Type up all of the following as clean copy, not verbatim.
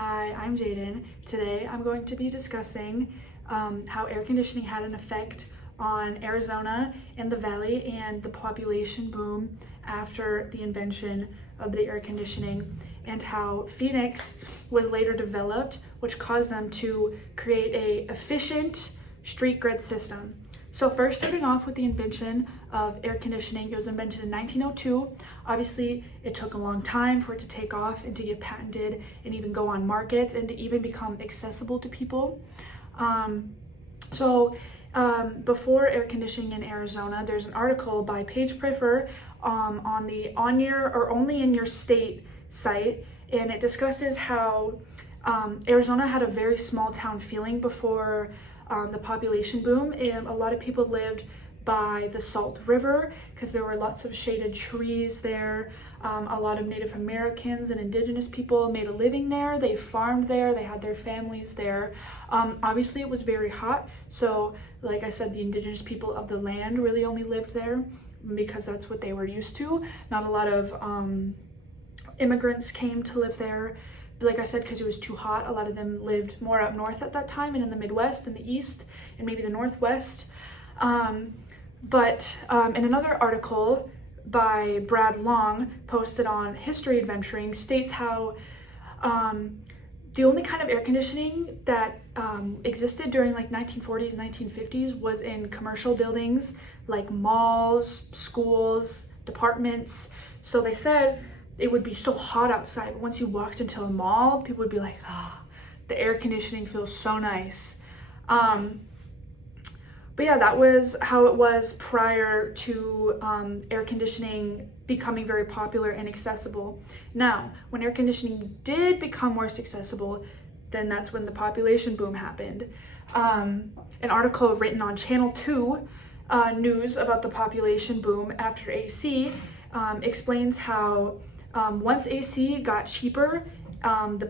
Hi, I'm Jaden. Today I'm going to be discussing how air conditioning had an effect on Arizona and the valley and the population boom after the invention of the air conditioning, and how Phoenix was later developed, which caused them to create a efficient street grid system. So first, starting off with the invention of air conditioning, it was invented in 1902. Obviously, it took a long time for it to take off and to get patented and even go on markets and to even become accessible to people. Before air conditioning in Arizona, there's an article by Page Priffer on the On Your or Only in Your State site, and it discusses how Arizona had a very small town feeling before the population boom, and a lot of people lived by the Salt River because there were lots of shaded trees there. A lot of Native Americans and indigenous people made a living there. They farmed there, they had their families there. Obviously it was very hot, so like I said, the indigenous people of the land really only lived there because that's what they were used to. Not a lot of immigrants came to live there. Like I said, because it was too hot, a lot of them lived more up north at that time and in the Midwest and the East and maybe the Northwest. But in another article by Brad Long posted on History Adventuring states how the only kind of air conditioning that existed during like 1940s, 1950s was in commercial buildings like malls, schools, departments. So they said it would be so hot outside, but once you walked into a mall, people would be like, ah, oh, the air conditioning feels so nice. But yeah, that was how it was prior to air conditioning becoming very popular and accessible. Now, when air conditioning did become more accessible, then that's when the population boom happened. An article written on Channel 2 News about the population boom after AC explains how once AC got cheaper,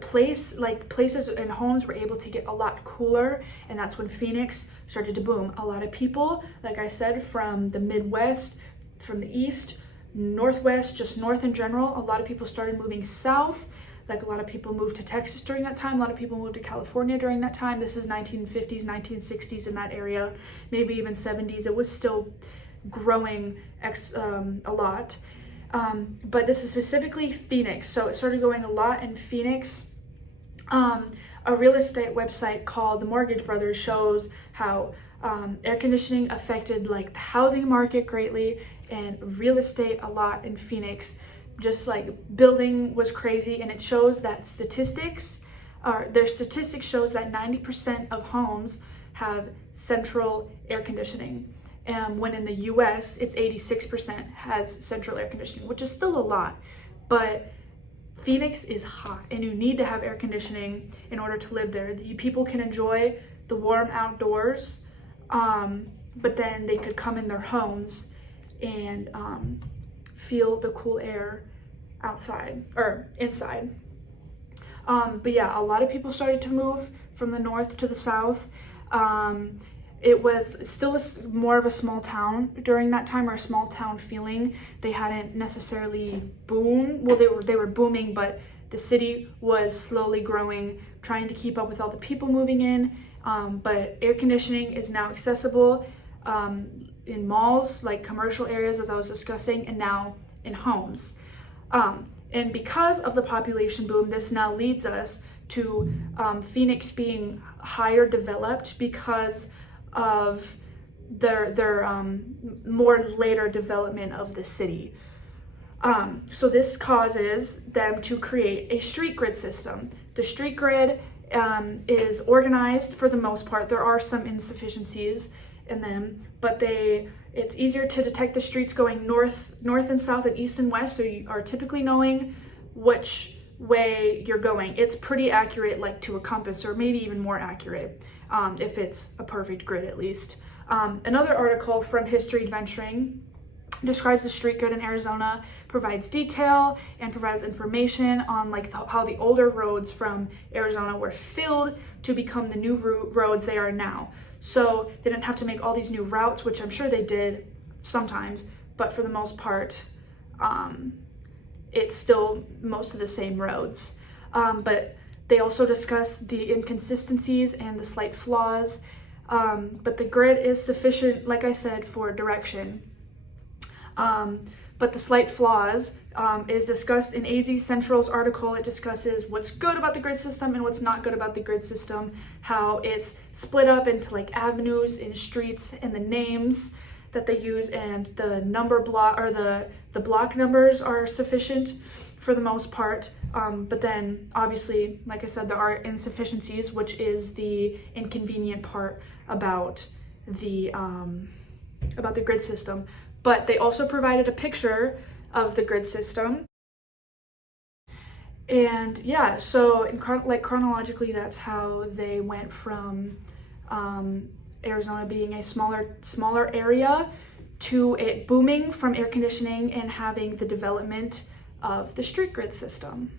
places and homes were able to get a lot cooler, and that's when Phoenix started to boom. A lot of people, like I said, from the Midwest, from the East, Northwest, just North in general, a lot of people started moving south. Like a lot of people moved to Texas during that time. A lot of people moved to California during that time. This is 1950s, 1960s in that area, maybe even 70s. It was still growing a lot. But this is specifically Phoenix. So it started going a lot in Phoenix. A real estate website called The Mortgage Brothers shows how air conditioning affected like the housing market greatly and real estate a lot in Phoenix. Just like building was crazy, and it shows that their statistics shows that 90% of homes have central air conditioning. When in the US, it's 86% has central air conditioning, which is still a lot, but Phoenix is hot and you need to have air conditioning in order to live there. People can enjoy the warm outdoors, but then they could come in their homes and feel the cool air outside or inside. But yeah, a lot of people started to move from the north to the south. It was still more of a small town during that time, or a small town feeling. They hadn't necessarily boomed. Well, they were booming, but the city was slowly growing, trying to keep up with all the people moving in. But air conditioning is now accessible in malls, like commercial areas, as I was discussing, and now in homes. And because of the population boom, this now leads us to Phoenix being higher developed because of their more later development of the city. So this causes them to create a street grid system. The street grid is organized for the most part. There are some insufficiencies in them, but it's easier to detect the streets going north and south and east and west, so you are typically knowing which way you're going. It's pretty accurate, like to a compass, or maybe even more accurate if it's a perfect grid at least. Another article from History Adventuring describes the street grid in Arizona, provides detail and provides information on like how the older roads from Arizona were filled to become the new roads they are now. So they didn't have to make all these new routes, which I'm sure they did sometimes, but for the most part, it's still most of the same roads. But They also discuss the inconsistencies and the slight flaws, but the grid is sufficient, like I said, for direction. But the slight flaws is discussed in AZ Central's article. It discusses what's good about the grid system and what's not good about the grid system, how it's split up into like avenues and streets and the names that they use, and the number block, or the block numbers are sufficient for the most part. But then obviously, like I said, there are insufficiencies, which is the inconvenient part about the grid system. But they also provided a picture of the grid system. And yeah, so chronologically, that's how they went from Arizona being a smaller area to it booming from air conditioning and having the development of the street grid system.